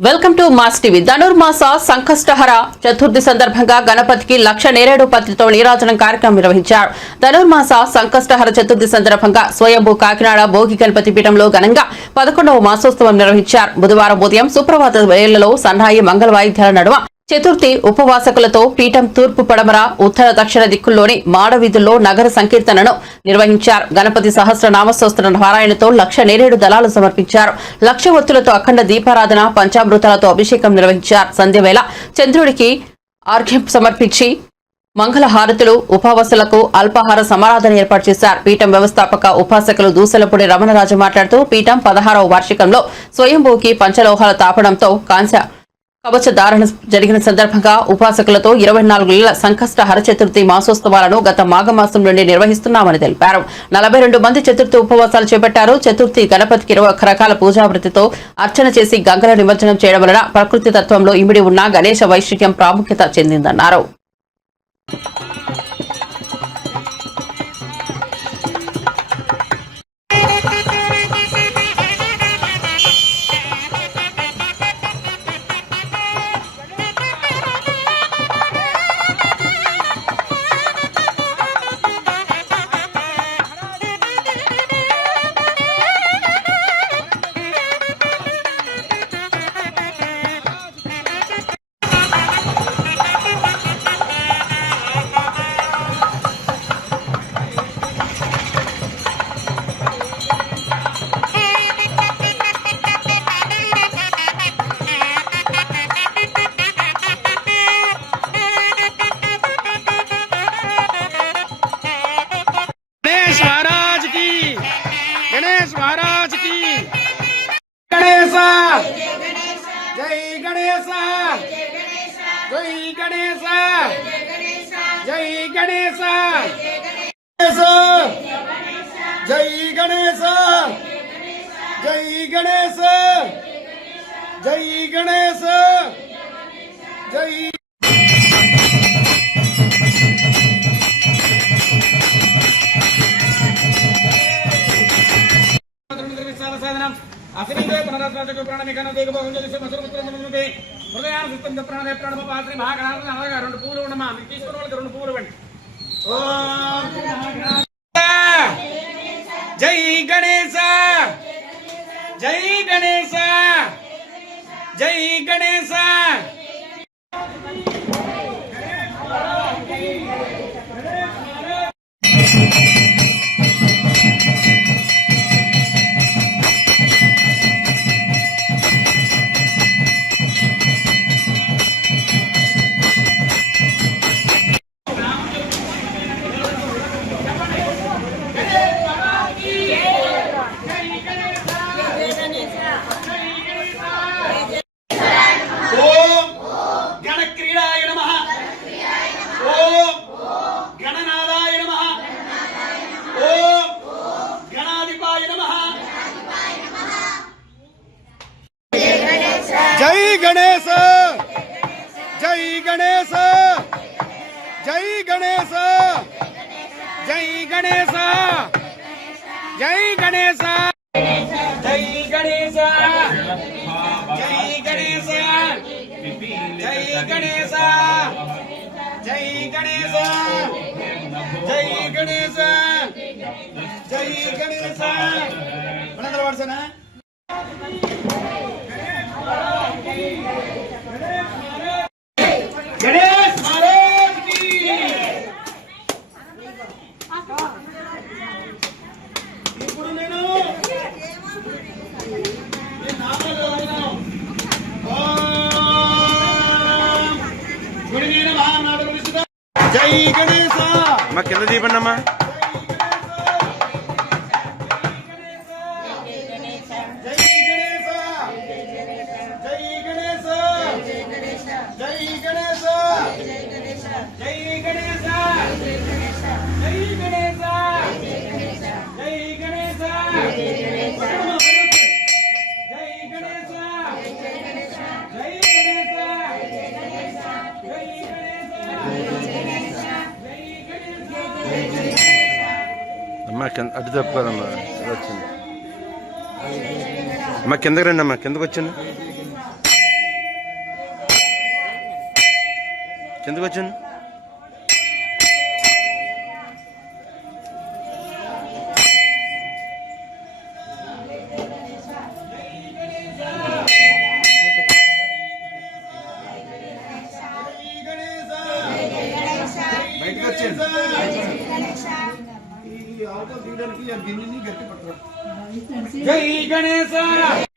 Welcome to mass TV. Dhanurmasa Sankashtahara Chaturthi సందర్భంగా గణపతికి లక్ష నేరేడు పత్రితో నీరాజనం కార్యక్రమం నిర్వహించారు. ధనుర్మాస సంకష్టహర చతుర్థి సందర్భంగా స్వయంభూ కాకినాడ భోగి గణపతి పీఠంలో ఘనంగా 11వ మాసోత్సవం నిర్వహించారు. బుధవారం ఉదయం సుప్రభాత వేళల్లో సన్నాయి మంగళ వాయిద్యాల నడుమ చతుర్థి ఉపవాసకులతో పీఠం తూర్పు పడమర ఉత్తర దక్షిణ దిక్కుల్లోని మాడవీధుల్లో నగర సంకీర్తనను నిర్వహించారు. గణపతి సహస్రనామస్తోత్ర పారాయణతో లక్ష నేరేడు దళాలు సమర్పించారు. లక్ష ఒత్తులతో అఖండ దీపారాధన పంచామృతాలతో అభిషేకం నిర్వహించారు. సంధ్యవేళ చంద్రుడికి ఆర్ఘ్యం సమర్పించి మంగళ హారతులు ఉపవాసులకు అల్పాహార సమారాధన ఏర్పాటు చేశారు. పీఠం వ్యవస్థాపక ఉపాసకులు దూసలపూడి రమణరాజు మాట్లాడుతూ పీఠం 16వ వార్షికంలో స్వయంభూకి పంచలోహాల తాపడంతో కాంస్య కవచ ధారణ జరిగిన సందర్భంగా ఉపాసకులతో 24 ఏళ్ల సంకష్టహర చతుర్థి మాసోత్సవాలను గత మాఘమాసం నుండి నిర్వహిస్తున్నామని తెలిపారు. 42 మంది చతుర్థి ఉపవాసాలు చేపట్టారు. చతుర్థి గణపతికి 21 రకాల పూజావృతితో అర్చన చేసి గంగల నిమజ్జనం చేయడం వలన ప్రకృతి తత్వంలో ఇమిడి ఉన్న గణేశ వైశిష్ట్యం ప్రాముఖ్యత చెందిందన్నారు. गणेश महाराज की गणेशा जय गणेशा जय गणेशा जय गणेशा जय गणेशा जय गणेशा जय गणेशा जय అసమిదే పునరస్వాచకు ప్రాణమికన దేగభోగం చేసే మసరుపుత్రమునుపే హృదయాన సిద్ధం ప్రాణదే ప్రాణమ పాత్రి మహాగణాలను అలాగా 2 పూలు ఉండమా మీకు తీసుకున్న వాళ్ళకి 2 పూలు ఇవ్వండి. ఓం జై గణేశ జై గణేశ జై గణేశ जय गणेश जय गणेश जय गणेश जय गणेश जय गणेश जय गणेश जय गणेश जय गणेश जय गणेश जय गणेश जय गणेश मనందర వర్సనా गणेश महाराज की ఇప్పుడు నేను ఈ నామాలు చదువుతున్నాను. ఓం గుడినీన మహానాడు విష్ణు జై గణేశ అమ్మ కింద దీపండి అమ్మా. అమ్మా అటు తప్పుకోదమ్మా వచ్చింది అమ్మా కిందకి రండి అమ్మా కిందకు వచ్చింది కిందకు వచ్చింది. బయటకు వచ్చింది. జై గణేశ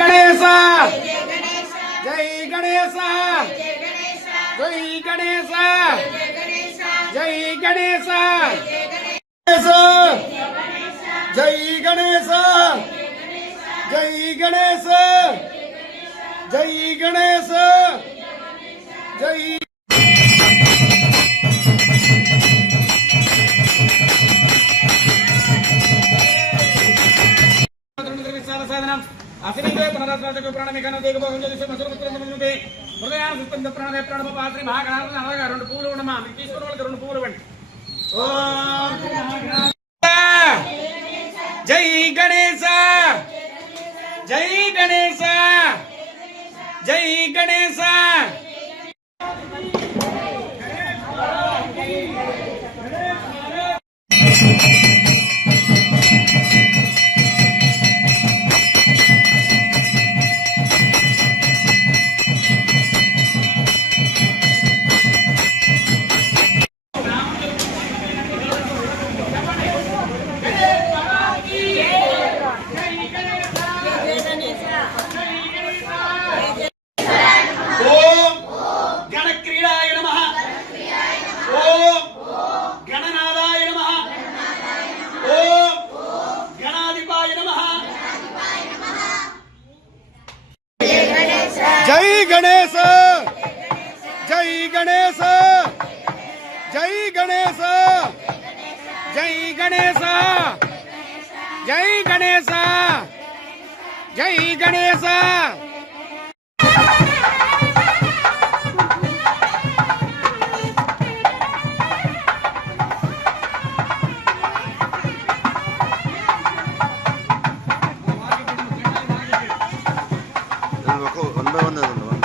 గణేశ జై గణేశ జై గణేశ జై గణేశ జై గణేశ జై గణేశ జై గణేశ జై అసినిదే పునరాత్మక ప్రాణమికన దేగభోగం చేసే మసరుపుత్రమునుకే హృదయాన సిద్ధం ప్రాణదే ప్రాణపాత్రి మహాగణాలను అనగా రెండు పూలు ఉండమా మీకు తీసుకున్న వాళ్ళకి రెండు పూలు ఇవ్వండి. ఓం జై గణేశ జై గణేశ జై గణేశ జై గణేశ జై గణేశ జై గణేశ జై గణేశ జై గణేశ జై Ganesha one by one one by one.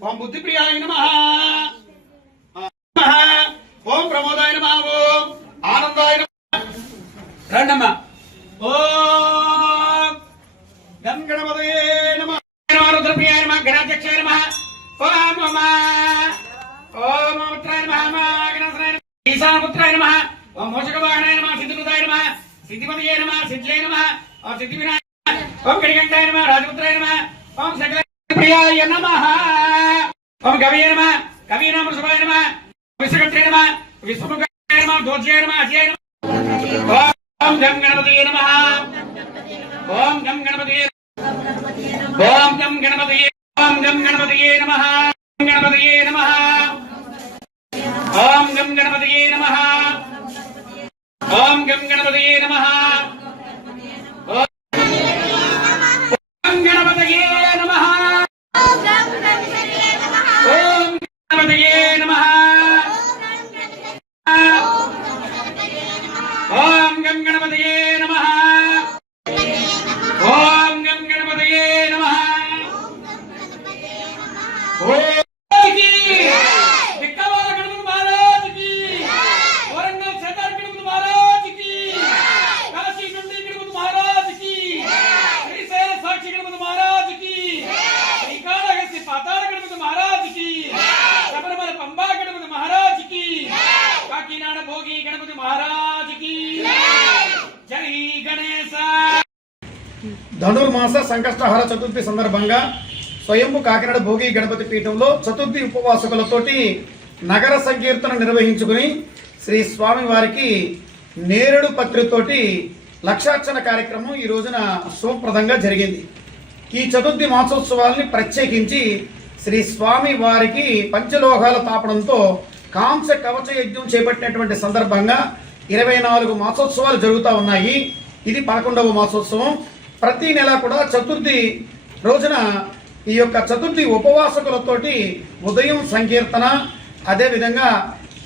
ఓం బుద్ధిప్రియాయ నమః ఓం ప్రమోదాయ నమః ఓం ఆనందాయ నమః రండమ్మ ఓం గం గణపతయే నమః రుద్రప్రియాయ నమః గణాధ్యక్షాయ నమః ఓం మమ ఓం మమత్రాయ నమః గణాసనాయ నమః ఈశానపుత్రాయ నమః ఓం మోషకవాహనాయ నమః సిద్ధిపతయే నమః సిద్ధిపతయే నమః సిద్ధ్యై నమః ఓం సిద్ధివినాయ ఓం గణికంఠాయ నమః రాజపుత్రాయ నమః ఓం సకల ప్రియాయ నమః ఓం కవియే నమః కవీనామ వృషభాయ నమః విశ్వకర్త్రే నమః విశ్వముఖాయ నమః దోజ్యాయ నమః అజయాయ నమః ఓం గం గణపతయే నమః ఓం గం గణపతయే ఓం గం గణపతయే ఓం గం గణపతయే నమః గణపతయే నమః ఓం గం గణపతయే నమః ఓం గం గణపతయే నమః ఓం ధనుర్మాస సంకష్టహర చతుర్థి సందర్భంగా స్వయంభు కాకినాడ భోగి గణపతి పీఠంలో చతుర్థి ఉపవాసకులతోటి నగర సంకీర్తన నిర్వహించుకుని శ్రీ స్వామి వారికి నేరేడు పత్రితోటి లక్షార్చన కార్యక్రమం ఈ రోజున శుభప్రదంగా జరిగింది. ఈ చతుర్థి మాసోత్సవాల్ని ప్రత్యేకించి శ్రీ స్వామి వారికి పంచలోహాల తాపడంతో కాంస కవచ యజ్ఞం చేపట్టినటువంటి సందర్భంగా 24 మాసోత్సవాలు జరుగుతూ ఉన్నాయి. ఇది 11వ మాసోత్సవం. ప్రతి నెల కూడా చతుర్థి రోజున ఈ యొక్క చతుర్థి ఉపవాసకులతోటి ఉదయం సంకీర్తన, అదేవిధంగా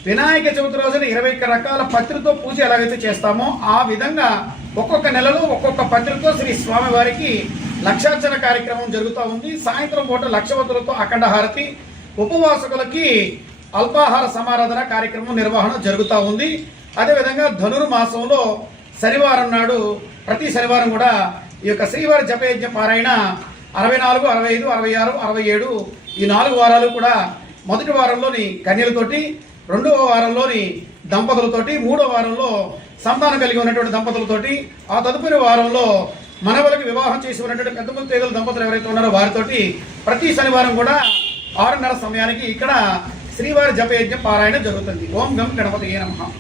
వినాయక చవితి రోజున 21 రకాల పత్రితో పూజ ఎలాగైతే చేస్తామో ఆ విధంగా ఒక్కొక్క నెలలో ఒక్కొక్క పత్రితో శ్రీ స్వామివారికి లక్షార్చన కార్యక్రమం జరుగుతూ ఉంది. సాయంత్రం పూట లక్షవతులతో అఖండ హారతి, ఉపవాసకులకి అల్పాహార సమారాధన కార్యక్రమం నిర్వహణ జరుగుతూ ఉంది. అదేవిధంగా ధనుర్మాసంలో శనివారం నాడు ప్రతి శనివారం కూడా ఈ యొక్క శ్రీవారి జపయజ్ఞ పారాయణ 64, 65, 66, 67 ఈ 4 వారాలు కూడా మొదటి వారంలోని కన్యలతోటి, 2వ వారంలోని దంపతులతోటి, 3వ వారంలో సంతానం కలిగి ఉన్నటువంటి దంపతులతోటి, ఆ తదుపరి వారంలో మనవలకి వివాహం చేసి ఉన్నటువంటి పెద్ద ముత్తైదుల దంపతులు ఎవరైతే ఉన్నారో వారితోటి ప్రతి శనివారం కూడా 6:30 సమయానికి ఇక్కడ శ్రీవారి జపయజ్ఞ పారాయణ జరుగుతుంది. ఓం గం గణపతియే నమః.